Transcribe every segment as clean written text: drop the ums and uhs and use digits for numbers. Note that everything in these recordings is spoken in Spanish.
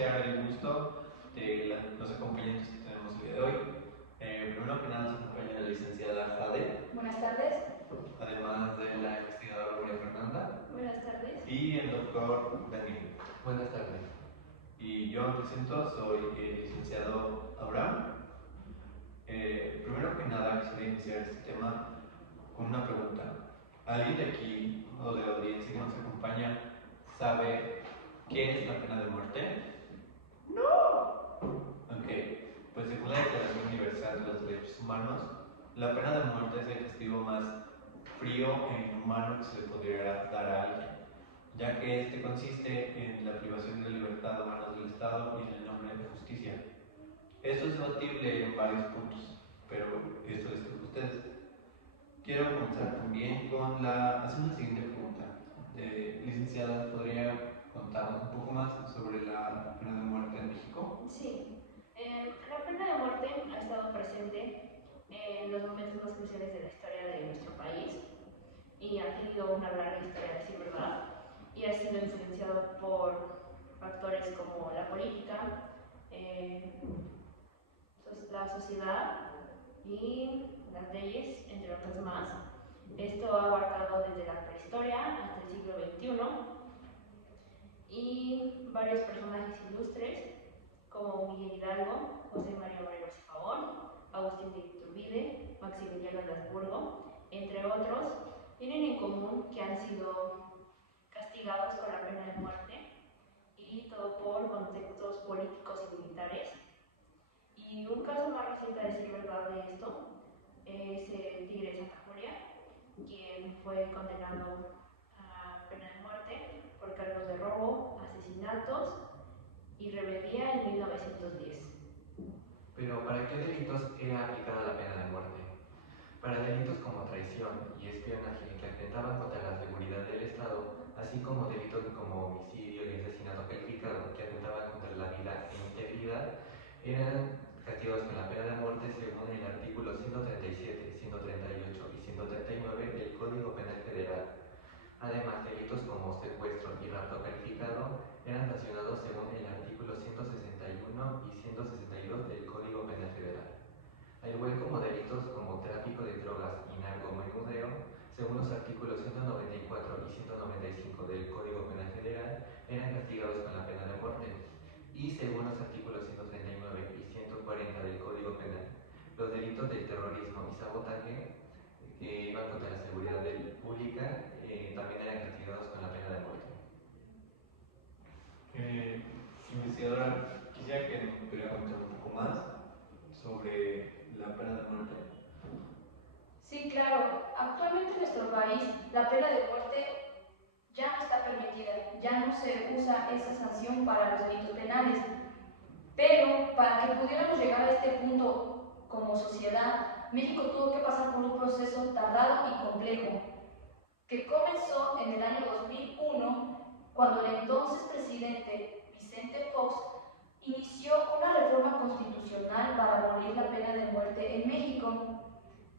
apreciar el gusto de los acompañantes que tenemos el día de hoy. Primero que nada nos acompaña la licenciada Jade. Buenas tardes. Además de la investigadora María Fernanda. Buenas tardes. Y el doctor Daniel. Buenas tardes. Y yo me presento, soy el licenciado Abraham. Primero que nada quisiera iniciar este tema con una pregunta. ¿Alguien de aquí o de la audiencia que nos acompaña sabe qué es la pena de muerte? ¡No! Ok, pues según la Declaración Universal de los Derechos Humanos, la pena de muerte es el castigo más frío e inhumano que se le podría dar a alguien, ya que este consiste en la privación de la libertad a manos del Estado y en el nombre de justicia. Esto es debatible en varios puntos, pero esto es de ustedes. Quiero comenzar también con hacer una siguiente pregunta. Licenciada, ¿podría contarnos un poco más sobre la pena de muerte en México? Sí. La pena de muerte ha estado presente en los momentos más cruciales de la historia de nuestro país y ha tenido una larga historia, a decir verdad, y ha sido influenciado por factores como la política, la sociedad y las leyes, entre otras más. Esto ha abarcado desde la prehistoria hasta el siglo XXI y varios personajes ilustres como Miguel Hidalgo, José María Morelos y Pavón, Agustín de Iturbide, Maximiliano de Habsburgo, entre otros, tienen en común que han sido castigados con la pena de muerte y todo por contextos políticos y militares. Y un caso más reciente, a decir verdad, de esto es el Tigre de Santa Julia, quien fue condenado a pena de muerte por cargos de robo, asesinatos y rebeldía en 1910. Pero ¿para qué delitos era aplicada la pena de muerte? Para delitos como traición y espionaje que atentaban contra la seguridad del Estado, así como delitos como homicidio y asesinato calificado que atentaban contra la vida e integridad, eran castigados con la pena de muerte según el artículo 137, 138 y 139 del Código Penal Federal. Además, delitos como secuestro y rapto calificado eran sancionados según el artículo 161 y 162 del Código Penal Federal. Al igual como delitos como tráfico de drogas y narcomenudeo, según los artículos 194 y 195 del Código Penal Federal, eran castigados con la pena de muerte. Y según los artículos 139 y 140 del Código Penal, los delitos de terrorismo y sabotaje que iban contra la seguridad pública también eran castigados con la pena de muerte. Investigadora, quisiera que nos pudiera contar un poco más sobre la pena de muerte. Sí, claro. Actualmente en nuestro país la pena de muerte ya no está permitida, ya no se usa esa sanción para los delitos penales. Pero para que pudiéramos llegar a este punto como sociedad, México tuvo que pasar por un proceso tardado y complejo, que comenzó en el año 2001, cuando el entonces presidente Vicente Fox inició una reforma constitucional para abolir la pena de muerte en México.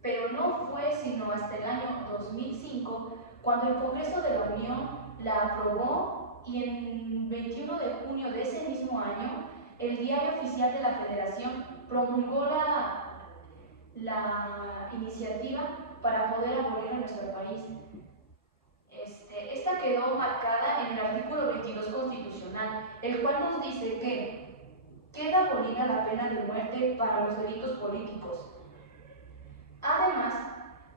Pero no fue sino hasta el año 2005 cuando el Congreso de la Unión la aprobó y en 21 de junio de ese mismo año el Diario Oficial de la Federación promulgó la iniciativa para poder abolir en nuestro país. Esta quedó marcada en el artículo 22 constitucional, el cual nos dice que queda abolida la pena de muerte para los delitos políticos. Además,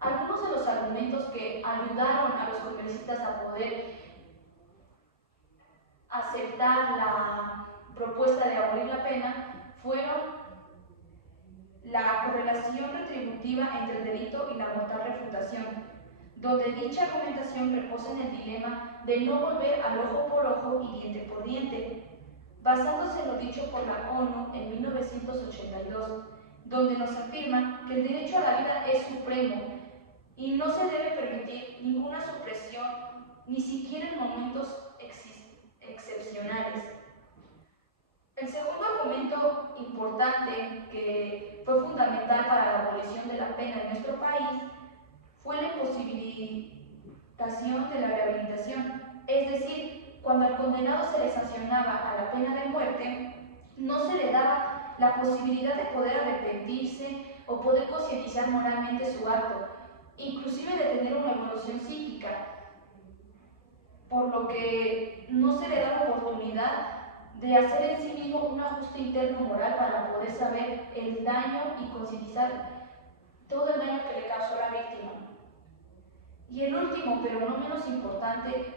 algunos de los argumentos que ayudaron a los congresistas a poder aceptar la propuesta de abolir la pena fueron la correlación retributiva entre el delito y la mortal refutación, donde dicha argumentación reposa en el dilema de no volver al ojo por ojo y diente por diente, basándose en lo dicho por la ONU en 1982, donde nos afirma que el derecho a la vida es supremo y no se debe permitir ninguna supresión, ni siquiera en momentos excepcionales. El segundo argumento importante que fue fundamental para la abolición de la pena en nuestro país fue la imposibilitación de la rehabilitación, es decir, cuando al condenado se le sancionaba a la pena de muerte, muerte no se le daba la posibilidad de poder arrepentirse o poder concientizar moralmente su acto, inclusive de tener una evolución psíquica, por lo que no se le da la oportunidad de hacer en sí mismo un ajuste interno moral para poder saber el daño y concientizar todo el daño que le causó a la víctima. Y el último, pero no menos importante,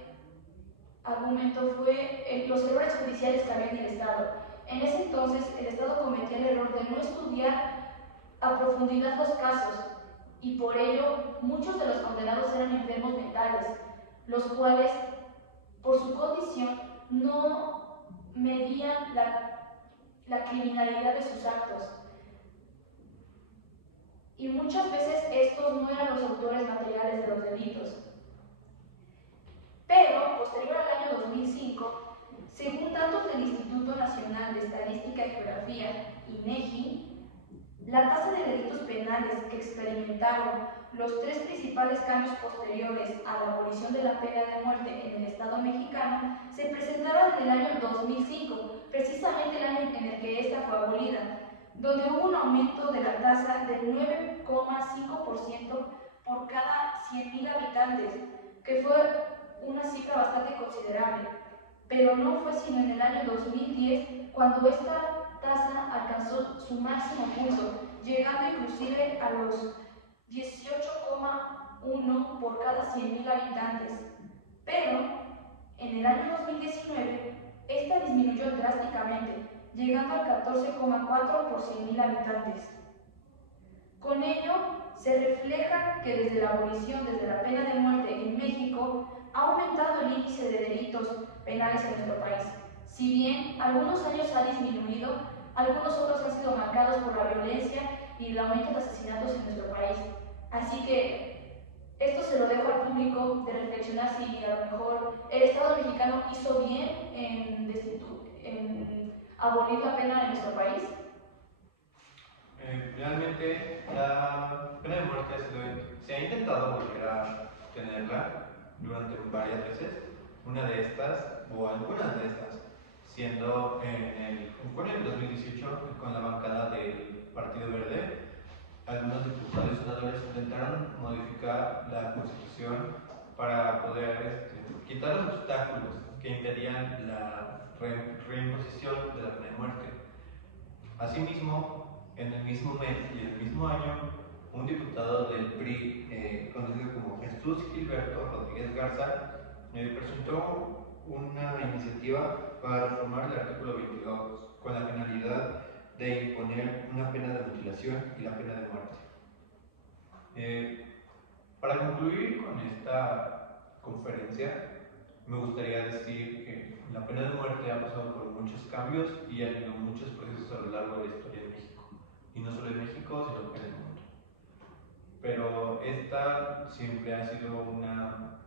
argumento fue los errores judiciales que había en el Estado. En ese entonces, el Estado cometía el error de no estudiar a profundidad los casos, y por ello muchos de los condenados eran enfermos mentales, los cuales, por su condición, no medían la criminalidad de sus actos. Y muchas veces estos no eran los autores materiales de los delitos. Pero, posterior al año 2005, según datos del Instituto Nacional de Estadística y Geografía, INEGI, la tasa de delitos penales que experimentaron los tres principales cambios posteriores a la abolición de la pena de muerte en el Estado mexicano se presentaron en el año 2005, precisamente el año en el que esta fue abolida, donde hubo un aumento de la tasa del 9,5% por cada 100.000 habitantes, que fue una cifra bastante considerable, pero no fue sino en el año 2010 cuando esta tasa alcanzó su máximo punto, llegando inclusive a los 18,1 por cada 100.000 habitantes. Pero en el año 2019 esta disminuyó drásticamente, llegando al 14,4 por 100.000 habitantes. Con ello se refleja que desde la abolición, desde la pena de muerte en México, ha aumentado el índice de delitos penales en nuestro país. Si bien algunos años ha disminuido, algunos otros han sido marcados por la violencia y el aumento de asesinatos en nuestro país. Así que esto se lo dejo al público de reflexionar si a lo mejor el Estado mexicano hizo bien en abolir la pena en nuestro país. Realmente la pena de muerte se ha intentado volver a tenerla durante varias veces. Una de estas, o algunas de estas, siendo fue en el 2018 con la bancada del Partido Verde, algunos diputados y senadores intentaron modificar la Constitución para poder quitar los obstáculos que impedían la reimposición de la pena de muerte. Asimismo, en el mismo mes y en el mismo año, un diputado del PRI, conocido como Jesús Gilberto Rodríguez Garza, presentó una iniciativa para reformar el artículo 22 con la finalidad de imponer una pena de mutilación y la pena de muerte. Para concluir con esta conferencia, me gustaría decir que la pena de muerte ha pasado por muchos cambios y ha habido muchos procesos a lo largo de la historia de México. Y no solo en México, sino en el mundo. Pero esta siempre ha sido una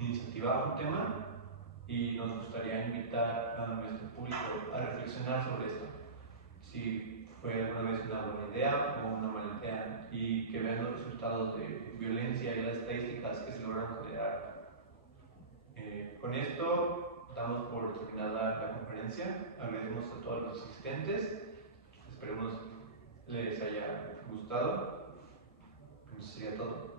iniciativa, un tema, y nos gustaría invitar a nuestro público a reflexionar sobre esto. Si fue alguna vez una buena idea o una mala idea, y que vean los resultados de violencia y las estadísticas que se lograron generar. Con esto damos por terminada la conferencia. Agradecemos a todos los asistentes. Esperemos les haya gustado. Eso sería todo.